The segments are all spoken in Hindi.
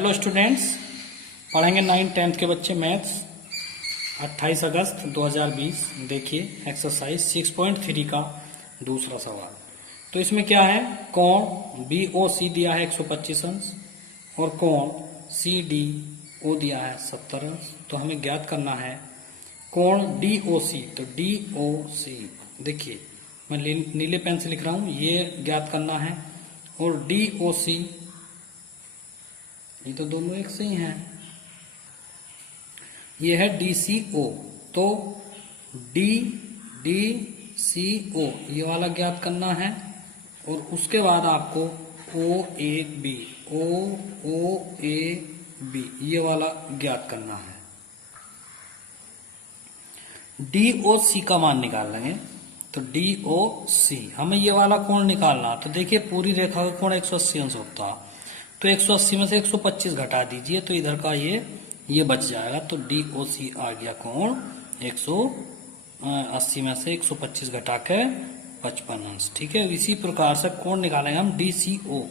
हेलो स्टूडेंट्स, पढ़ेंगे 9th-10th के बच्चे मैथ्स 28 अगस्त 2020। देखिए एक्सरसाइज 6.3 का दूसरा सवाल। तो इसमें क्या है, कोण BOC दिया है 125 अंश और कोण CDO दिया है 70 अंश। तो हमें ज्ञात करना है कोण DOC। तो DOC देखिए मैं नीले पेन से लिख रहा हूं, ये ज्ञात करना है। और DOC ये तो दोनों एक से ही हैं। ये है DCO, तो DCO ये वाला ज्ञात करना है। और उसके बाद आपको OAB ये वाला ज्ञात करना है। DOC का मान निकाल लेंगे। तो DOC हमें ये वाला कोण निकालना। तो देखिए पूरी रेखा का कोण 180 अंश होता, तो 180 में से 125 घटा दीजिए तो इधर का ये बच जाएगा। तो DOC आ गया कोण 180 में से 125 घटा के 55 अंश। ठीक है, इसी प्रकार से कोण निकालेंगे हम DCO।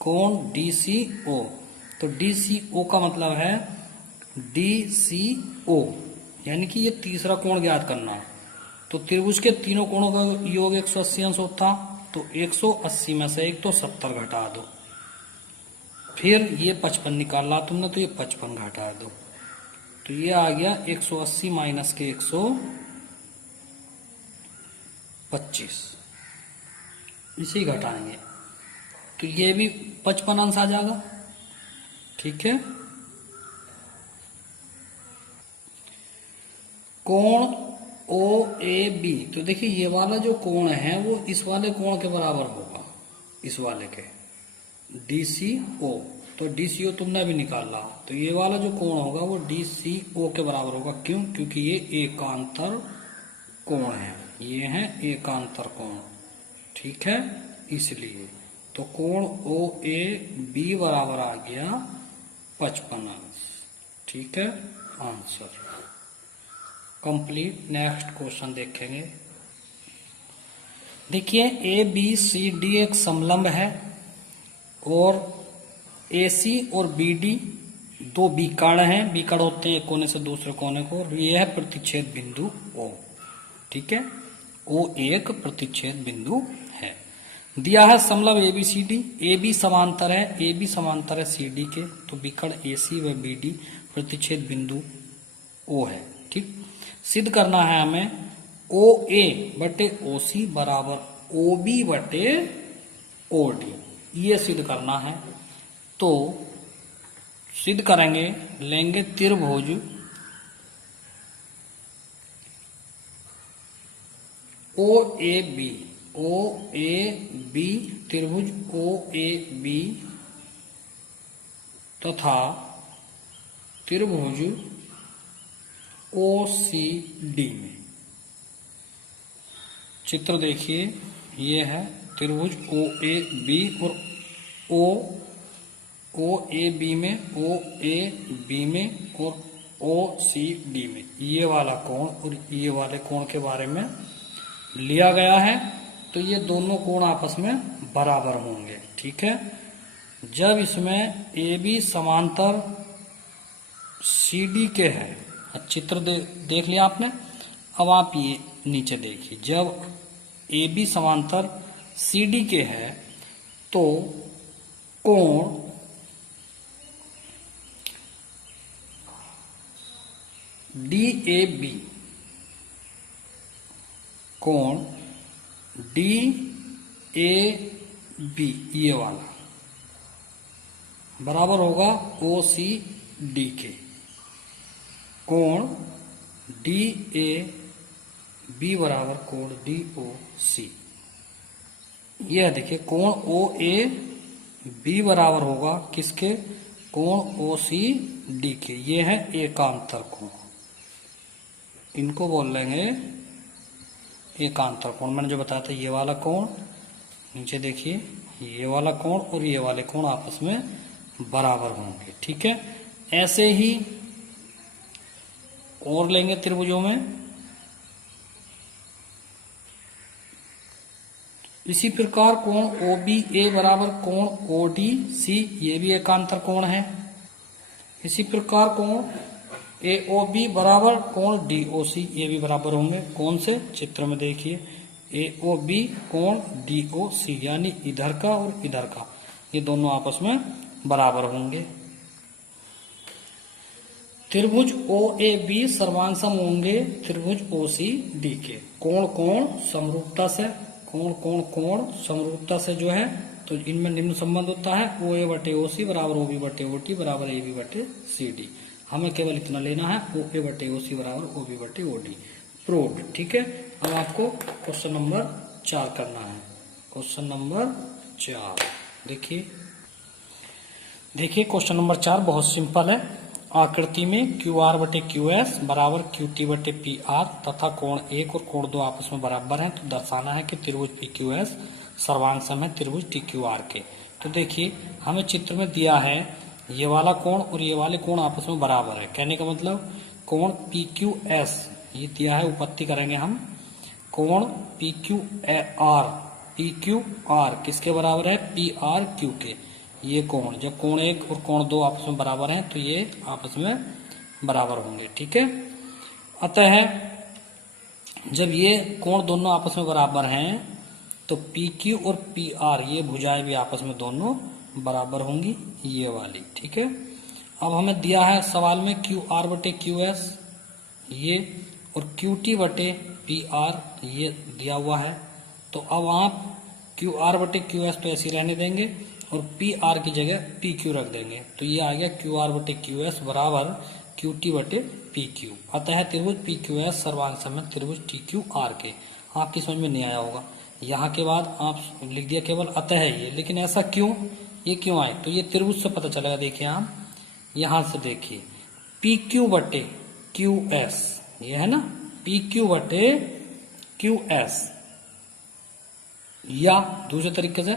कोण DCO, तो DCO का मतलब है DCO यानी कि ये तीसरा कोण ज्ञात करना। तो त्रिभुज के तीनों कोणों का योग 180 अंश होता, तो 180 में से 1 तो 70 घटा दो, फिर ये 55 निकाला तुमने तो ये 55 घटा दो, तो ये आ गया 180 माइनस के 125, इसे घटाएंगे तो ये भी 55 अंश आ जाएगा। ठीक है, कोण OAB, तो देखिए ये वाला जो कोण है वो इस वाले कोण के बराबर होगा, इस वाले के DCO। तो DCO तुमने अभी निकाला, तो ये वाला जो कोण होगा वो DCO के बराबर होगा। क्यों? क्योंकि ये एकांतर कोण है, ये है एकांतर कोण। ठीक है, इसलिए तो कोण OAB बराबर आ गया 55 अंश। ठीक है, आंसर कंप्लीट। नेक्स्ट क्वेश्चन देखेंगे। देखिए ABCD एक समलंब है और AC और BD दो विकर्ण हैं। विकर्ण होते हैं एक कोने से दूसरे कोने को, और ये है प्रतिच्छेद बिंदु O। ठीक है, O एक प्रतिच्छेद बिंदु है। दिया है समलंब ABCD, AB समांतर है, AB समांतर है CD के, तो विकर्ण AC व BD प्रतिच्छेद बिंदु O है। ठीक, सिद्ध करना है हमें OA बटे OC बराबर OB बटे OD, ये सिद्ध करना है। तो सिद्ध करेंगे, लेंगे त्रिभुज OAB त्रिभुज OAB तथा त्रिभुज OCD में। चित्र देखिए, ये है त्रिभुज OAB और OAB में और OCD में ये वाला कोण और ये वाले कोण के बारे में लिया गया है। तो ये दोनों कोण आपस में बराबर होंगे। ठीक है, जब इसमें AB समांतर CD के है, चित्र देख लिया आपने। अब आप ये नीचे देखिए, जब AB समांतर CD के है तो कोण DAB, कोण DAB ये वाला बराबर होगा OCD के। कोण DAB बराबर कोण DOC। यह देखिए कोण OAB बराबर होगा किसके? कोण OCD के। ये है एकांतर कोण, इनको बोल लेंगे एकांतर कोण। मैंने जो बताया था ये वाला कोण, नीचे देखिए ये वाला कोण और ये वाले कोण आपस में बराबर होंगे। ठीक है, ऐसे ही और लेंगे त्रिभुजों में। इसी प्रकार कोण OBA बराबर कोण ODC, ये भी एकांतर कोण है। इसी प्रकार कोण AOB बराबर कोण DOC, ये भी बराबर होंगे। कौन से? चित्र में देखिए, AOB कोण DOC, यानी इधर का और इधर का, ये दोनों आपस में बराबर होंगे। त्रिभुज OAB सर्वांग सम होंगे त्रिभुज OCD के। कोण कोण समरूपता से, कोण कोण कोण समरूपता से जो है, तो इनमें निम्न संबंध होता है OA बटे OC बराबर OB बटे OT बराबर AB बटे CD। हमें केवल इतना लेना है, OA बटे OC बराबर OB बटे OD, प्रूव्ड। ठीक है। अब आपको क्वेश्चन नंबर 4 करना है। क्वेश्चन नंबर 4 देखिए क्वेश्चन नंबर 4 बहुत सिंपल है। आकृति में QR बटे QS बराबर QT बटे PR तथा कोण 1 और कोण 2 आपस में बराबर हैं, तो दर्शाना है कि त्रिभुज PQS सर्वांग सम है त्रिभुज TQR के। तो देखिए हमें चित्र में दिया है ये वाला कोण और ये वाले कोण आपस में बराबर है। कहने का मतलब कोण PQS ये दिया है, उपपत्ति करेंगे हम। कोण PQR किसके बराबर है? PRQ के। ये कोण, जब कोण 1 और कोण 2 आपस में बराबर हैं तो ये आपस में बराबर होंगे। ठीक है। अतः जब ये कोण दोनों आपस में बराबर हैं तो PQ और PR ये भुजाएं भी आपस में दोनों बराबर होंगी, ये वाली। ठीक है। अब हमें दिया है सवाल में QR बटे QS ये और QT बटे PR ये दिया हुआ है। तो अब आप QR बटे QS तो ऐसे रहने देंगे और PR की जगह PQ रख देंगे, तो ये आ गया QR बटे QS बराबर QT बटे PQ। अतः त्रिभुज PQS सर्वांग सम है त्रिभुज TQR के। आपकी समझ में नहीं आया होगा, यहाँ के बाद आप लिख दिया केवल अतः ये, लेकिन ऐसा क्यों, ये क्यों आए? तो ये त्रिभुज से पता चलेगा। देखिए आप यहां से देखिए PQ बटे QS, ये है ना, PQ बटे QS, या दूसरे तरीके से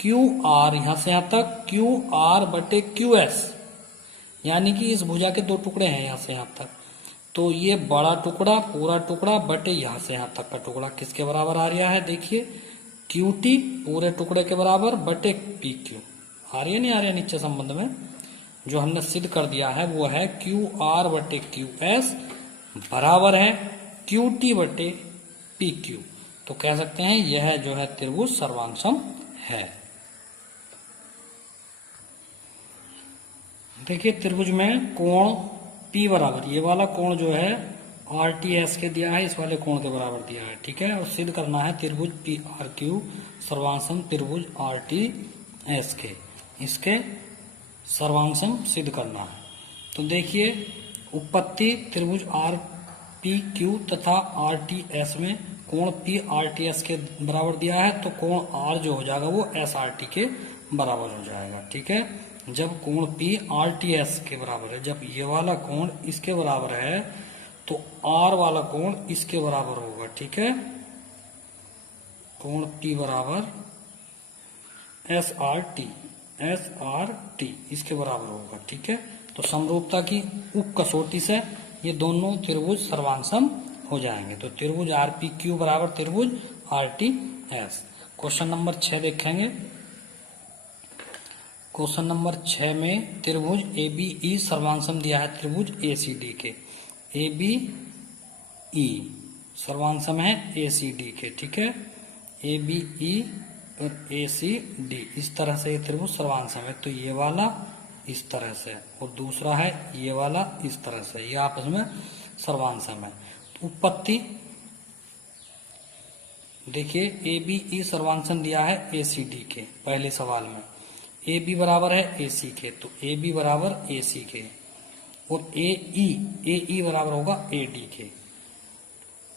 QR यहां से यहां तक QR बटे QS, यानी कि इस भुजा के 2 टुकड़े हैं यहां से यहां तक, तो ये बड़ा टुकड़ा पूरा टुकड़ा बटे यहां से यहां तक का टुकड़ा किसके बराबर आ रहा है? देखिए QT पूरे टुकड़े के बराबर बटे PQ आ रही है, नहीं आ रही है? नीचे संबंध में जो हमने सिद्ध कर दिया है वो है QR बटे QS बराबर है QT बटे PQ। तो कह सकते हैं यह जो है त्रिभुज सर्वांग सम है। देखिए त्रिभुज में कोण P बराबर, ये वाला कोण जो है RTS के दिया है, इस वाले कोण के बराबर दिया है। ठीक है। और सिद्ध करना है त्रिभुज PRQ सर्वांग सम त्रिभुज RTS के, इसके सर्वांग सम सिद्ध करना है। तो देखिए उपपत्ति त्रिभुज RPQ तथा RTS में कोण PRTS के बराबर दिया है, तो कोण R जो हो जाएगा वो SRT के बराबर हो जाएगा। ठीक है। जब कोण PRTS के बराबर है, जब ये वाला कोण इसके बराबर है तो R वाला कोण इसके बराबर होगा। ठीक है। कोण P बराबर SRT इसके बराबर होगा। ठीक है। तो समरूपता की उप कसौटी से ये दोनों त्रिभुज सर्वांग सम हो जाएंगे। तो त्रिभुज RPQ बराबर त्रिभुज RTS। क्वेश्चन नंबर 6 देखेंगे। क्वेश्चन नंबर 6 में त्रिभुज ABE सर्वांग सम दिया है त्रिभुज ACD के। ABE सर्वांग सम है ACD के। ठीक है। ABE और ACD इस तरह से ये त्रिभुज सर्वांग सम है। तो ये वाला इस तरह से और दूसरा है ये वाला इस तरह से, ये आपस में सर्वांग सम है। उपपत्ति देखिए ABE सर्वांग सम दिया है ACD के पहले सवाल में। AB बराबर है AC के, तो AB बराबर AC के और AE बराबर होगा AD के।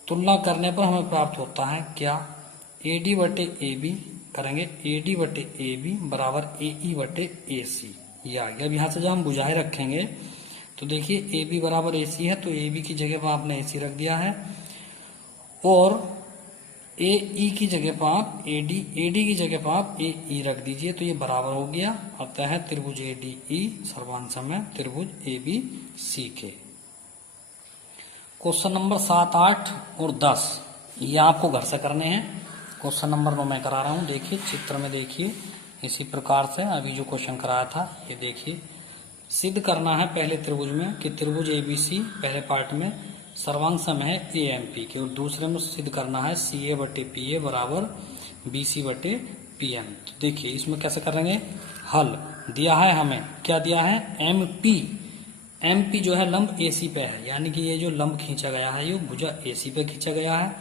तुलना करने पर हमें प्राप्त होता है क्या? AD बटे AB करेंगे, AD बटे AB बराबर AE बटे AC, ये आ गया। अब यहाँ से जब हम भुजाएं रखेंगे तो देखिए AB बराबर AC है, तो AB की जगह पर आपने AC रख दिया है और AE की जगह पर आप AD की जगह पर आप AE रख दीजिए, तो ये बराबर हो गया। अतः त्रिभुज ADE सर्वांग सम है त्रिभुज ABC के। क्वेश्चन नंबर 7, 8 और 10 ये आपको घर से करने हैं। क्वेश्चन नंबर 9 मैं करा रहा हूँ। देखिए चित्र में देखिए इसी प्रकार से अभी जो क्वेश्चन कराया था ये देखिए सिद्ध करना है पहले त्रिभुज में कि त्रिभुज एबीसी पहले पार्ट में सर्वांग सम है ए एम पी के, और दूसरे में सिद्ध करना है सी ए बटे पी ए बराबर बी सी बटे पी एम। तो देखिए इसमें कैसे करेंगे, हल दिया है हमें, क्या दिया है, एम पी जो है लंब ए सी पे है, यानी कि ये जो लंब खींचा गया है ये भुजा ए सी पे खींचा गया है,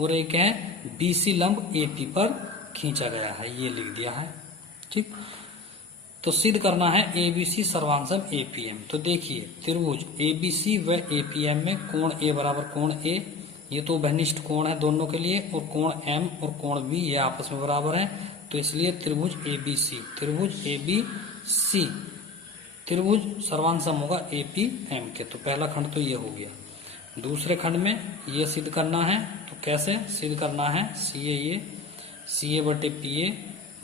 और एक है बी सी लंब ए पी पर खींचा गया है, ये लिख दिया है। ठीक, तो सिद्ध करना है एबीसी सर्वांग सम एपीएम। तो देखिए त्रिभुज एबीसी व एपीएम में कोण ए बराबर कोण ए, ये तो घनिष्ठ कोण है दोनों के लिए, और कोण एम और कोण बी ये आपस में बराबर है, तो इसलिए त्रिभुज एबीसी त्रिभुज सर्वांग सम होगा एपीएम के। तो पहला खंड तो ये हो गया। दूसरे खंड में ये सिद्ध करना है, तो कैसे सिद्ध करना है, सी ए बटे पी ए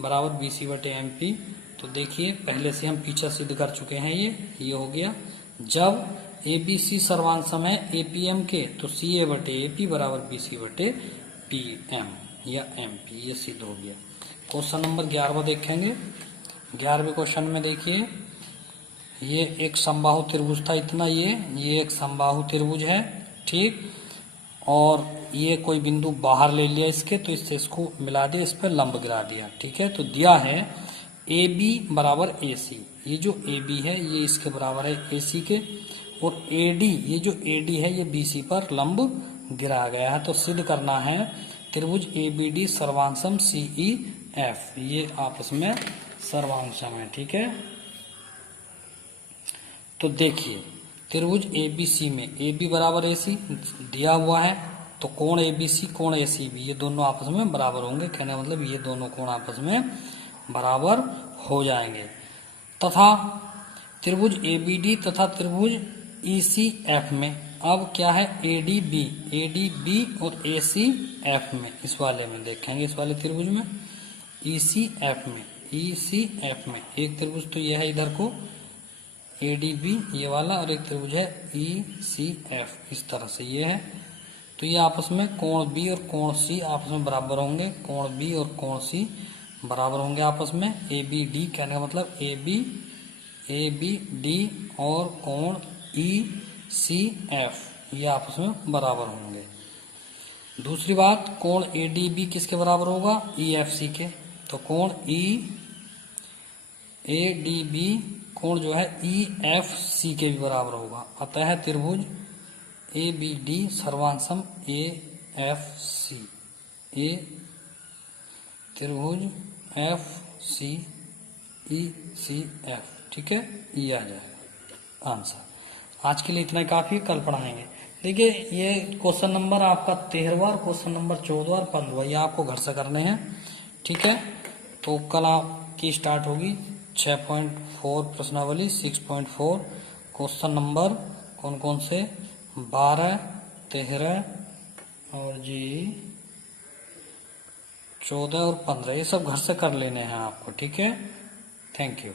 बराबर बी सी बटे एम पी। तो देखिए पहले से हम पीछे सिद्ध कर चुके हैं, ये हो गया। जब ए बी सी सर्वांग सम है ए पी एम के, तो सी ए बटे ए पी बराबर बी सी बटे पी एम या एम पी, ये सिद्ध हो गया। क्वेश्चन नंबर 11 देखेंगे। 11वें क्वेश्चन में देखिए ये एक समबाहु त्रिभुज था इतना, ये एक समबाहु त्रिभुज है, ठीक, और ये कोई बिंदु बाहर ले लिया इसके, तो इससे इसको मिला दिया, इस पर लंब गिरा दिया, ठीक है। तो दिया है ए बी बराबर ए सी, ये जो ए बी है ये इसके बराबर है ए सी के, और ए डी ये जो ए डी है ये बी सी पर लंब गिरा गया है। तो सिद्ध करना है त्रिभुज ए बी डी सर्वांग सम सी ई एफ, ये आपस में सर्वांग सम है, ठीक है। तो देखिए त्रिभुज ए बी सी में ए बी बराबर ए सी दिया हुआ है, तो कोण ए बी सी कोण ए सी बी ये दोनों आपस में बराबर होंगे, कहने का मतलब ये दोनों कोण आपस में बराबर हो जाएंगे। तथा त्रिभुज ए बी डी तथा त्रिभुज ई सी एफ में अब क्या है, ए डी बी और ए सी एफ में, इस वाले में देखेंगे, इस वाले त्रिभुज में ई सी एफ में एक त्रिभुज तो यह है इधर को ए डी बी ये वाला, और एक त्रिभुज है ई सी एफ, इस तरह से ये है। तो ये आपस में कोण बी और कोण सी आपस में बराबर होंगे, कोण बी और कोण सी बराबर होंगे आपस में। ए बी डी कहने का मतलब ए बी डी और कोण ई सी एफ ये आपस में बराबर होंगे। दूसरी बात, कोण ए डी बी किसके बराबर होगा, ई एफ सी के, तो कोण ई ए डी बी कोण जो है ई एफ सी के भी बराबर होगा। अतः त्रिभुज ए बी डी सर्वांग सम ए एफ सी, ए त्रिभुज एफ सी ई सी एफ, ठीक है, ये आ जाएगा आंसर। आज के लिए इतना ही काफी, कल पढ़ाएंगे। देखिए ये क्वेश्चन नंबर आपका 13वां, क्वेश्चन नंबर 14वां और 15वां ये आपको घर से करने हैं, ठीक है। तो कल आपकी स्टार्ट होगी 6.4 प्रश्नावली 6.4 क्वेश्चन नंबर कौन कौन से, 12, 13 और जी 14 और 15, ये सब घर से कर लेने हैं आपको, ठीक है। Thank you.